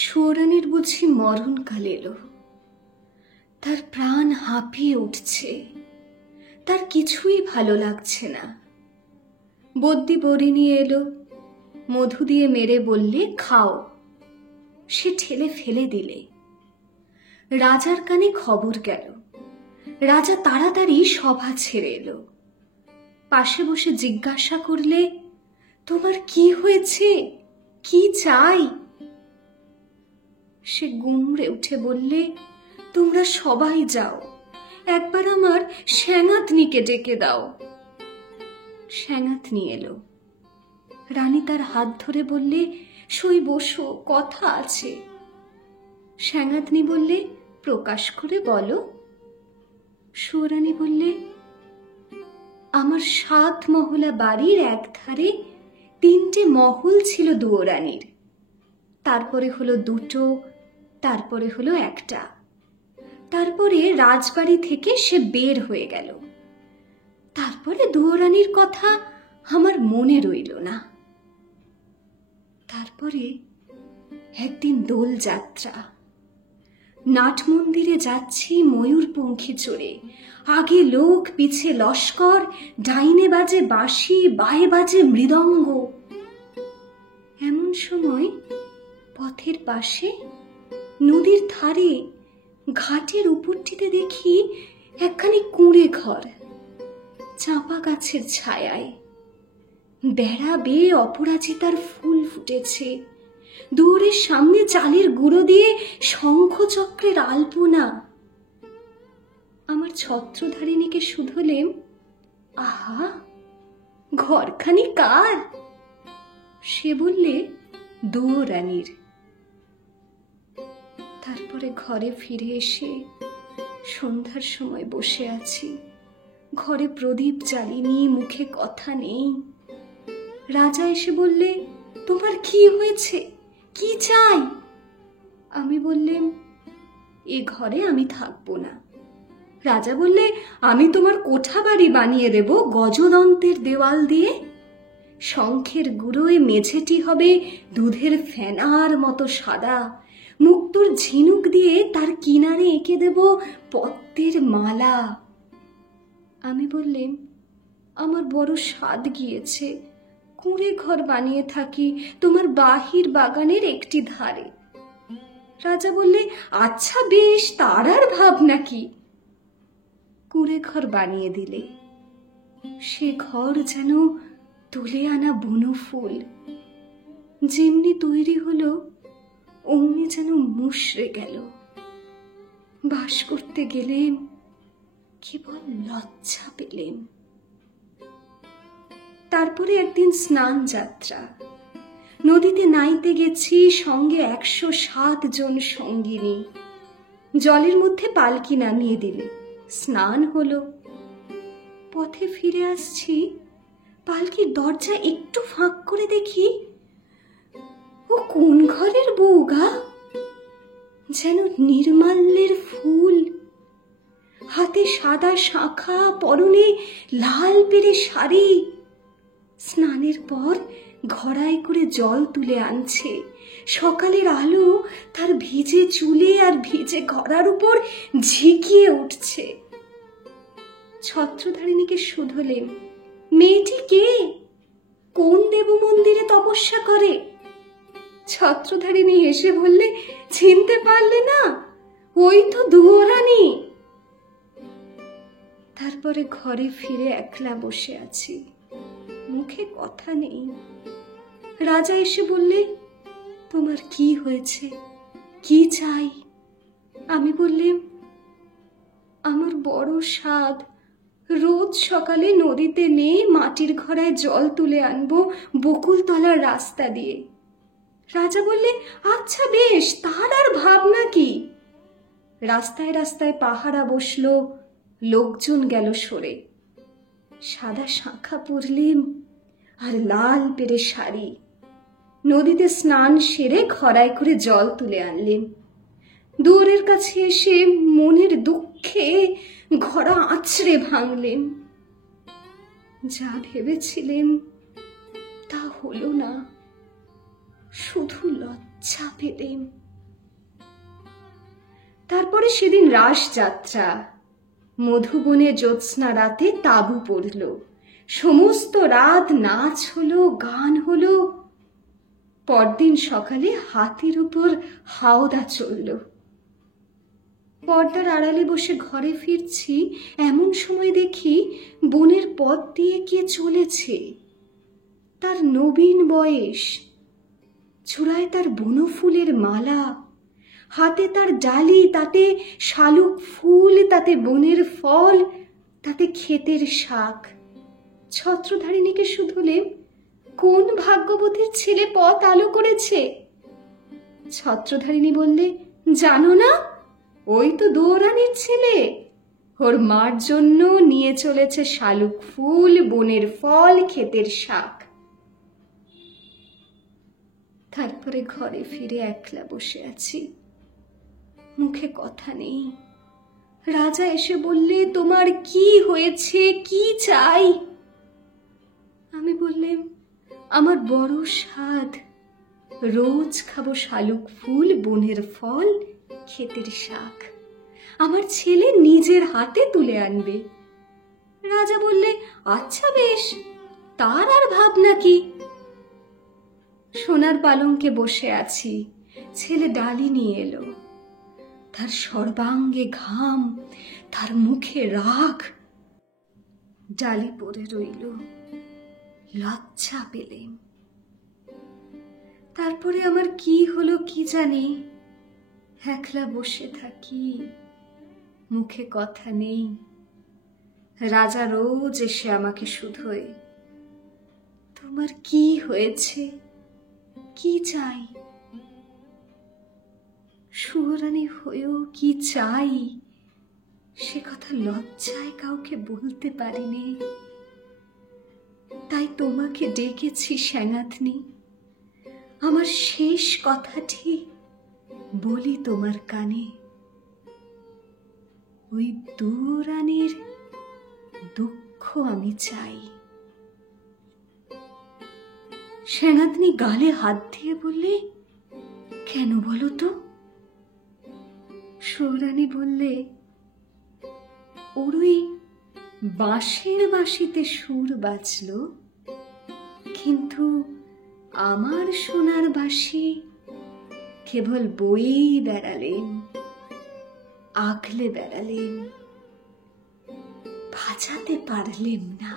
সুয়োরানীর বুঝি মরণকাল এলো। তার প্রাণ হাঁপিয়ে উঠছে, তার কিছুই ভালো লাগছে না। বদ্যি বড়ি নিয়ে এলো, মধু দিয়ে মেরে বললে খাও। সে ঠেলে ফেলে দিলে। রাজার কানে খবর গেল। রাজা তাড়াতাড়ি সভা ছেড়ে এলো। পাশে বসে জিজ্ঞাসা করলে, তোমার কি হয়েছে, কি চাই? সে গুমড়ে উঠে বললে, তোমরা সবাই যাও, একবার আমার সেনাতনিকে ডেকে দাও। সেনাতনি এলো। রানী তার হাত ধরে বললে, সই বসো, কথা আছে। সেনাতনি বললে, প্রকাশ করে বলো। সুয়োরানী বললে, আমার 7 মহলা বাড়ির একধারে 3টে মহল ছিল দুয়োরানীর, তারপরে হলো 2টো, তারপরে হলো 1টা, তারপরে রাজবাড়ি থেকে সে বের হয়ে গেল। তারপরে দুয়োরানীর কথা আমার মনে রইল না। তারপরে একদিন দোল যাত্রা। নাট মন্দিরে যাচ্ছি ময়ূরপঙ্খী চড়ে, আগে লোক, পিছে লস্কর, ডাইনে বাজে বাঁশি, বাঁয়ে বাজে মৃদঙ্গ। এমন সময় পথের পাশে নদীর ধারে ঘাটের উপরটিতে দেখি একখানি কুঁড়ে ঘর, চাঁপা গাছের ছায়ায়। বেড়া বেয়ে অপরাজিতার ফুল ফুটেছে। দুয়ারের সামনে চালের গুঁড়ো দিয়ে শঙ্খচক্রের আলপনা। আমার ছত্রধারিণীকে শুধলেম, আহা, ঘরখানি কার? সে বললে, দুয়োরানীর। তারপরে ঘরে ফিরে এসে সন্ধ্যার সময় বসে আছি। ঘরে প্রদীপ জ্বালিনি, মুখে কথা নেই। রাজা এসে বললে, তোমার কি হয়েছে, কি চাই? আমি বললেম, এ ঘরে আমি থাকবো না। রাজা বললে, আমি তোমার কোঠা বাড়ি বানিয়ে দেব গজদন্তের দেওয়াল দিয়ে। শঙ্খের গুঁড়োয় মেঝেটি হবে দুধের ফেনার মতো সাদা। মুক্তোর ঝিনুক দিয়ে তার কিনারে এঁকে দেব পদ্মের মালা। আমি বললেম, আমার বড় স্বাদ গিয়েছে, কুঁড়ে ঘর বানিয়ে থাকি তোমার বাহির বাগানের একটি ধারে। রাজা বললে, আচ্ছা বেশ, তার আর ভাব নাকি। কুঁড়ে ঘর বানিয়ে দিলে। সে ঘর যেন তুলে আনা বুনো ফুল। যেমনি তৈরি হলো অমনি যেন মুষড়ে গেল। বাস করতে গেলেম, কেবল লজ্জা পেলেম। তারপরে একদিন স্নান যাত্রা। নদীতে নাইতে গেছি, সঙ্গে 107 জন সঙ্গিনী। জলের মধ্যে পালকি নামিয়ে দিলে, স্নান হলো। পথে ফিরে আসছি, পালকির দরজা একটু ফাঁক করে দেখি, ও কোন ঘরের বউ গা? যেন নির্মাল্যের ফুল, হাতে সাদা শাঁখা, পরনে লাল পেরে শাড়ি। স্নানের পর ঘড়ায় করে জল তুলে আনছে। সকালের আলো তার ভিজে চুলে আর ভিজে ঘড়ার উপর ঝিকিয়ে উঠছে। ছত্রধারিণীকে শুধলেম, মেয়েটি কে, কোন দেব মন্দিরে তপস্যা করে? ছত্রধারিণী হেসে বললে, চিনতে পারলে না? ওই তো দুয়োরানী। তারপরে ঘরে ফিরে একলা বসে আছি, মুখে কথা নেই। রাজা এসে বললে, তোমার কি হয়েছে, কি চাই? আমি বললেম, আমার বড় স্বাদ, রোজ সকালে নদীতে নেই মাটির ঘড়ায় জল তুলে আনবো বকুলতলার রাস্তা দিয়ে। রাজা বললে, আচ্ছা বেশ, তার আর ভাবনা কি। রাস্তায় রাস্তায় পাহারা বসলো, লোকজন গেল সরে। সাদা শাঁখা পরলেম আর লাল পেরে শাড়ি। নদীতে স্নান সেরে ঘড়ায় করে জল তুলে আনলেম। দুয়ারের কাছে এসে মনের দুঃখে ঘড়া আছড়ে ভাঙলেন। যা ভেবেছিলেন তা হলো না, শুধু লজ্জা পেলেম। তারপরে সেদিন রাস যাত্রা। মধুবনে জ্যোৎস্না রাতে তাঁবু পড়ল, সমস্ত রাত নাচ হলো, গান হলো। পরদিন সকালে হাতির উপর হাওদা চলল। পর্দার আড়ালে বসে ঘরে ফিরছি, এমন সময় দেখি বনের পথ দিয়ে কে চলেছে। তার নবীন বয়স, চূড়ায় তার বনফুলের মালা, হাতে তার ডালি, তাতে শালুক ফুল, তাতে বনের ফল, তাতে ক্ষেতের শাক। ছত্রধারিণীকে শুধুলেম, কোন ভাগ্যবতীর ছেলে পথ আলো করেছে? ছত্রধারিণী বললে, জানো না, ওই তো দৌরানির ছেলে। ওর মার জন্য নিয়ে চলেছে শালুক ফুল, বনের ফল, ক্ষেতের শাক। তারপরে ঘরে ফিরে একলা বসে আছি, মুখে কথা নেই। রাজা এসে বললে, তোমার কি হয়েছে, কি চাই? আমি বললাম, আমার বড় স্বাদ, রোজ খাবো শালুক ফুল, বনের ফল, ক্ষেতের শাক। আমার ছেলে নিজের হাতে তুলে আনবে। রাজা বললে, আচ্ছা বেশ, তার আর ভাবনা কি। সোনার পালঙ্কে বসে আছি, ছেলে ডালি নিয়ে এলো। তার সর্বাঙ্গে ঘাম, তার মুখে রাগ। ডালি পড়ে রইল, লজ্জা পেলেম। তারপরে আমার কি হলো কি জানি, একলা বসে থাকি, মুখে কথা নেই। রাজা রোজ এসে আমাকে শুধোয়, তোমার কি হয়েছে, কি চাই? সুরানী হয়েও কি চাই সে কথা লজ্জায় কাউকে বলতে পারিনি। তাই তোমাকে ডেকেছি সেনাথনি, আমার শেষ কথাটি বলি তোমার কানে। ওই দুরানীর দুঃখ আমি চাই। সেনাথনি গালে হাত দিয়ে বললে, কেন বলো তো? সৌরানী বললে, ওর ওই বাঁশের বাঁশিতে সুর বাজল, কিন্তু আমার সোনার বাঁশি কেবল বয়েই বেড়ালেন, আগলে বেড়ালেন, বাজাতে পারলেন না।